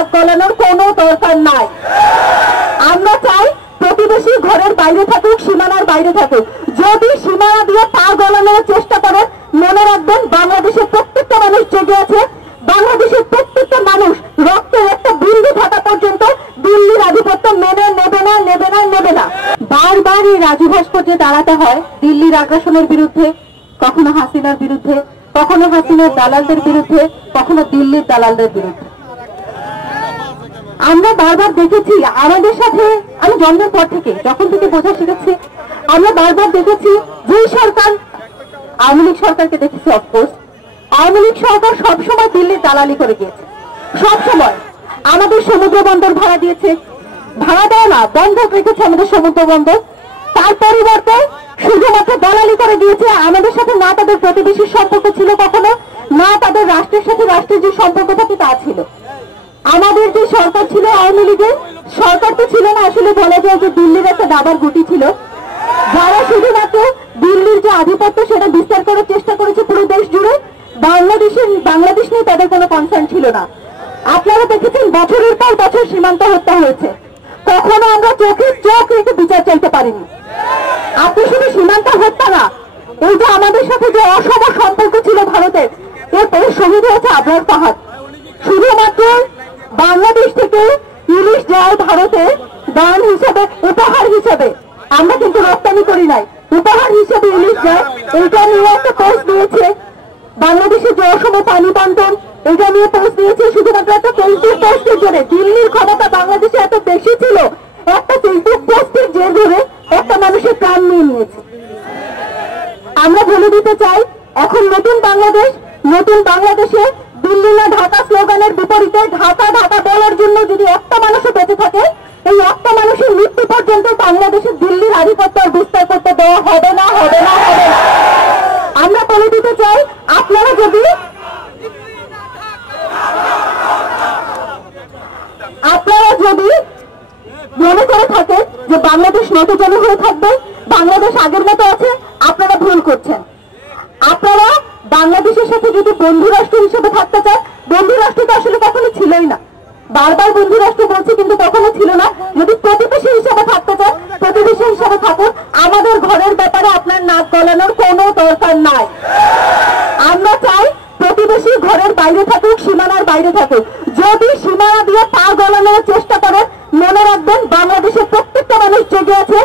নাক গলানোর কোনো দরকার নাই। আমরা চাই প্রতিবেশী ঘরের বাইরে থাকুক, সীমানার বাইরে থাকুক, যদি সীমানা দিয়ে পা গলানোর চেষ্টা করেন মনে রাখবেন বাংলাদেশের প্রত্যেকটা মানুষ জেগে আছে। বাংলাদেশের প্রত্যেকটা মানুষ রক্তের একটা বিন্দু থাকা পর্যন্ত দিল্লির আধিপত্য মেনে নেবে না, নেবে না, নেবে না। বারবার এই রাজু ভাস্কর্যে দাঁড়াতে হয় দিল্লির আগ্রাসনের বিরুদ্ধে, কখনো হাসিনার বিরুদ্ধে, কখনো হাসিনার দালালদের বিরুদ্ধে, কখনো দিল্লির দালালদের বিরুদ্ধে। আমরা বারবার দেখেছি আমাদের সাথে, আমি জন্মের পর থেকে যখন থেকে বোঝা শিখেছি, আমরা বারবার দেখেছি যে সরকার, আওয়ামী লীগ সরকারকে দেখেছি, অফকোর্স আওয়ামী লীগ সরকার সবসময় দিল্লির দালালি করে গিয়েছে। সবসময় আমাদের সমুদ্র বন্দর ভাড়া দিয়েছে, ভাড়া দেয় না, বন্ধক রেখেছে আমাদের সমুদ্র বন্দর। তার পরিবর্তে শুধুমাত্র দালালি করে দিয়েছে। আমাদের সাথে না তাদের প্রতিবেশীর সম্পর্ক ছিল কখনো, না তাদের রাষ্ট্রের সাথে রাষ্ট্রের যে সম্পর্ক থাকে তা ছিল। আমাদের যে সরকার ছিল আওয়ামী লীগের সরকার তো ছিল না, আসলে বলা যায় যে দিল্লির একটা দাবার গুটি ছিল, যারা শুধুমাত্র দিল্লির যে আধিপত্য সেটা বিস্তার করার চেষ্টা করেছে পুরো দেশ জুড়ে। বাংলাদেশ নিয়ে তাদের কোনো কনসার্ন ছিল না। আপনারা দেখেছেন বছরের পর বছর সীমান্ত হত্যা হয়েছে, কখনো আমরা চোখে চোখ রেখে বিচার চাইতে পারিনি। আপনি শুধু সীমান্ত হত্যা না, এই যে আমাদের সাথে যে অসম সম্পর্ক ছিল ভারতের, এরপরে শহীদ হয়েছে আবরার ফাহাদ। শুধুমাত্র বাংলাদেশ থেকে ইলিশ যায় ভারতে দান হিসাবে, উপহার হিসাবে, আমরা কিন্তু রপ্তানি করি নাই, উপহার হিসাবে ইলিশ যায়। এইটা নিয়ে একটা পোস্ট দিয়েছে বাংলাদেশের যে অসম পানি বন্টন, এটা নিয়ে পোস্ট দিয়েছে শুধুমাত্র একটা ফেসবুক পোস্টের জন্য। দিল্লির ক্ষমতা বাংলাদেশে এত বেশি ছিল, একটা ফেসবুক পোস্টের জের ধরে একটা মানুষের প্রাণ নিয়ে নিয়েছে। আমরা বলে দিতে চাই, এখন নতুন বাংলাদেশ, নতুন বাংলাদেশে দিল্লি না ঢাকা স্লোগানের বিপরীতে ঢাকা ঢাকা বলার জন্য যদি একটা মানুষও বেঁচে থাকে, এই একটা মানুষের মৃত্যু পর্যন্ত বাংলাদেশের দিল্লির আধিপত্য বিস্তার করতে দেওয়া হবে না, হবে না, হবে না। আমরা বলে দিতে চাই, আপনারা যদি মনে করে থাকেন যে বাংলাদেশ নতজানু হয়ে থাকবে, বাংলাদেশ আগের মতো আছে, আপনারা ভুল করছেন। আপনারা বাংলাদেশের সাথে যদি বন্ধু রাষ্ট্র হিসেবে থাকতে চান, বন্ধু রাষ্ট্র তো আসলে কখনো ছিলই না, বারবার বন্ধু রাষ্ট্র বলছি কিন্তু কখনো ছিল না। যদি প্রতিবেশী হিসেবে থাকতে চান, প্রতিবেশী হিসেবে থাকুন, আমাদের ঘরের ব্যাপারে আপনার নাক গলানোর কোনো দরকার নাই। আমরা চাই প্রতিবেশী ঘরের বাইরে থাকুক, সীমানার বাইরে থাকুক, যদি সীমানা দিয়ে পা গলানোর চেষ্টা করেন মনে রাখবেন বাংলাদেশের প্রত্যেকটা মানুষ জেগে আছে।